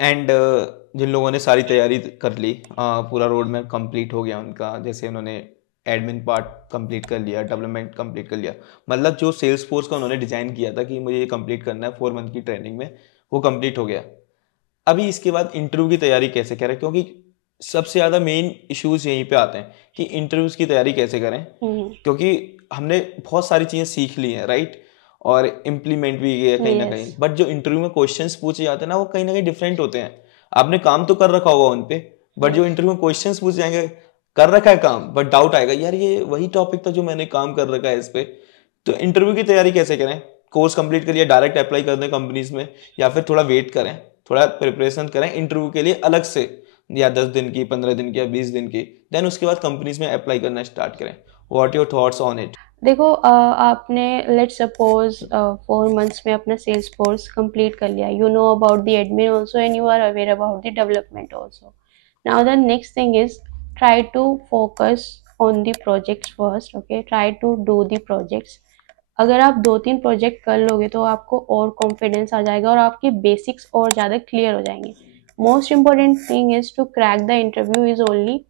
And जिन लोगों ने सारी तैयारी कर ली, पूरा रोड मैप कंप्लीट हो गया उनका, जैसे उन्होंने एडमिन पार्ट कंप्लीट कर लिया, डेवलपमेंट कंप्लीट कर लिया, मतलब जो सेल्स फोर्स का उन्होंने डिजाइन किया था कि मुझे ये कंप्लीट करना है 4 मंथ की ट्रेनिंग में, वो कंप्लीट हो गया। अभी इसके बाद इंटरव्यू की तैयारी कैसे करें, क्योंकि सबसे ज़्यादा मेन इश्यूज यहीं पे आते हैं कि इंटरव्यूज की तैयारी कैसे करें। क्योंकि हमने बहुत सारी चीज़ें सीख ली हैं, राइट, और इम्प्लीमेंट भी किए कहीं ना यस। कहीं, बट जो इंटरव्यू में क्वेश्चंस पूछे जाते हैं ना, वो कहीं ना कहीं डिफरेंट होते हैं। आपने काम तो कर रखा होगा उन पे, बट जो यस। इंटरव्यू में क्वेश्चंस पूछे जाएंगे, कर रखा है काम बट डाउट आएगा, यार ये वही टॉपिक था जो मैंने काम कर रखा है इस पे। तो इंटरव्यू की तैयारी कैसे करें? कोर्स कंप्लीट करिए, डायरेक्ट अप्लाई कर दें कंपनीज में, या फिर थोड़ा वेट करें, थोड़ा प्रिपरेशन करें इंटरव्यू के लिए अलग से, या 10 दिन की, 15 दिन की, या 20 दिन की, देन उसके बाद कंपनीज में अप्लाई करना स्टार्ट करें। What your thoughts on it? देखो, आपने लेट सपोज 4 मंथ्स में अपना सेल्स कोर्स कंप्लीट कर लिया, you know about the admin also and you are aware about the development also. Now the next thing is try to focus on the projects first. Okay, try to do the projects. अगर आप 2-3 project कर लोगे तो आपको और confidence आ जाएगा और आपके बेसिक्स और ज़्यादा क्लियर हो जाएंगे। Most important thing is to crack the interview is only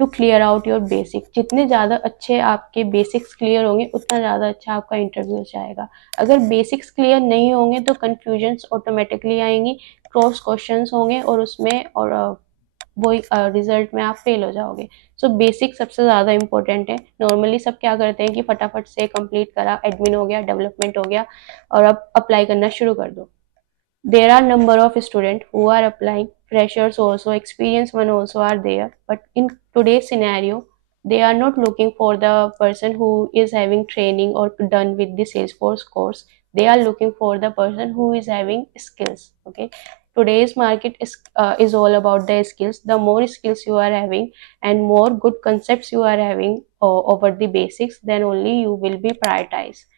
to clear out your basic. जितने ज़्यादा अच्छे आपके बेसिक्स क्लियर होंगे उतना ज़्यादा अच्छा आपका इंटरव्यू जाएगा। अगर बेसिक्स क्लियर नहीं होंगे तो कन्फ्यूजन्स ऑटोमेटिकली आएंगी, क्रॉस क्वेश्चंस होंगे और उसमें और वही रिजल्ट में आप फेल हो जाओगे। सो बेसिक सबसे ज़्यादा इंपॉर्टेंट है। नॉर्मली सब क्या करते हैं कि फटाफट से कंप्लीट करा, एडमिन हो गया, डेवलपमेंट हो गया और अब अप्लाई करना शुरू कर दो। There are number of students who are applying, freshers also, experienced one also are there. But in today's scenario, they are not looking for the person who is having training or done with the Salesforce course. They are looking for the person who is having skills. Okay, today's market is all about the skills. The more skills you are having and more good concepts you are having over the basics, then only you will be prioritized.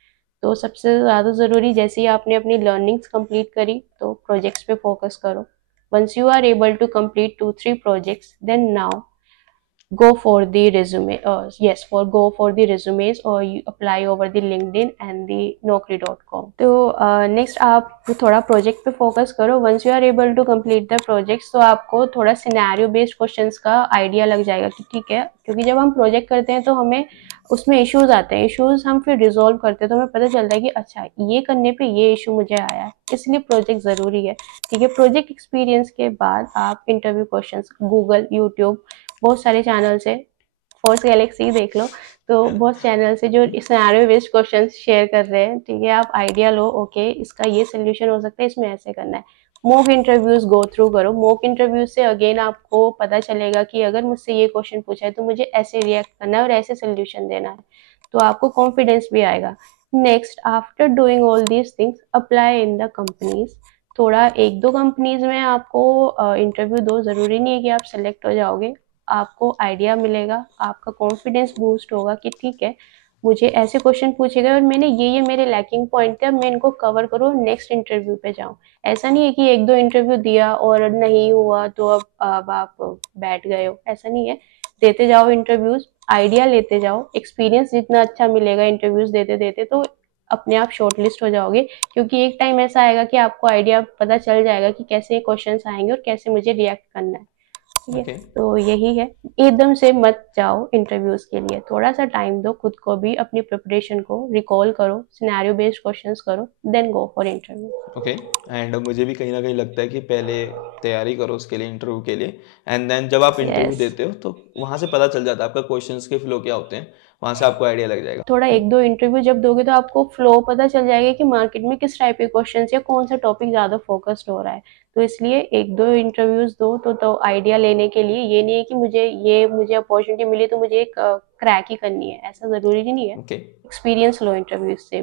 तो सबसे ज़्यादा ज़रूरी, जैसे ही आपने अपनी learnings complete करी तो projects पे फोकस करो। Once you are able to complete 2-3 projects, then now go for the resume, yes, for go for the resumes or you apply over the LinkedIn and the naukri.com। तो next आप थोड़ा project पे focus करो। Once you are able to complete the projects तो आपको थोड़ा scenario based questions का idea लग जाएगा कि ठीक है, क्योंकि जब हम प्रोजेक्ट करते हैं तो हमें उसमें इश्यूज आते हैं, इश्यूज हम फिर रिजॉल्व करते हैं तो हमें पता चलता है कि अच्छा ये करने पे ये इशू मुझे आया है, इसलिए प्रोजेक्ट ज़रूरी है। ठीक है, प्रोजेक्ट एक्सपीरियंस के बाद आप इंटरव्यू क्वेश्चंस गूगल, यूट्यूब, बहुत सारे चैनल से, फोर्स गैलेक्सी देख लो, तो बहुत चैनल से जो सिनेरियो बेस्ड क्वेश्चन शेयर कर रहे हैं। ठीक है, आप आइडिया लो, ओके इसका ये सोल्यूशन हो सकता है, इसमें ऐसे करना है। मॉक इंटरव्यूज गो थ्रू करो। मॉक इंटरव्यूज से अगेन आपको पता चलेगा कि अगर मुझसे ये क्वेश्चन पूछा है तो मुझे ऐसे रिएक्ट करना है और ऐसे सोल्यूशन देना है, तो आपको कॉन्फिडेंस भी आएगा। Next, after doing all these things, apply in the companies. थोड़ा 1-2 कंपनीज में आपको इंटरव्यू दो, ज़रूरी नहीं है कि आप सेलेक्ट हो जाओगे। आपको आइडिया मिलेगा, आपका कॉन्फिडेंस बूस्ट होगा कि ठीक है, मुझे ऐसे क्वेश्चन पूछे गए और मैंने ये मेरे लैकिंग पॉइंट थे, अब मैं इनको कवर करूँ, नेक्स्ट इंटरव्यू पे जाऊँ। ऐसा नहीं है कि 1-2 इंटरव्यू दिया और नहीं हुआ तो अब आप बैठ गए हो, ऐसा नहीं है। देते जाओ इंटरव्यूज, आइडिया लेते जाओ, एक्सपीरियंस जितना अच्छा मिलेगा इंटरव्यूज देते देते तो अपने आप शॉर्टलिस्ट हो जाओगे। क्योंकि एक टाइम ऐसा आएगा कि आपको आइडिया पता चल जाएगा कि कैसे क्वेश्चंस आएंगे और कैसे मुझे रिएक्ट करना है। ठीक है, ओके। तो यही है। एकदम से मत जाओ इंटरव्यूज के लिए, थोड़ा सा टाइम दो खुद को भी, अपनी प्रिपरेशन को रिकॉल करो, सिनेरियो बेस्ड क्वेश्चंस करो, then go for interview. Okay. And मुझे भी कहीं ना कहीं लगता है कि पहले तैयारी करो उसके लिए, इंटरव्यू के लिए, एंड देन जब आप इंटरव्यू यस। देते हो तो वहाँ से पता चल जाता है आपका क्वेश्चंस के फ्लो क्या होते हैं, वहाँ से आपको आइडिया लग जाएगा। थोड़ा 1-2 इंटरव्यू जब दोगे तो आपको फ्लो पता चल जाएगा कि मार्केट में किस टाइप के क्वेश्चंस या कौन सा टॉपिक ज़्यादा फोकस्ड हो रहा है। तो इसलिए 1-2 इंटरव्यूज दो तो आइडिया लेने के लिए, ये नहीं है कि मुझे अपॉर्चुनिटी मिली तो मुझे एक क्रैक ही करनी है, ऐसा ज़रूरी नहीं है। ओके। एक्सपीरियंस लो इंटरव्यूज से भी।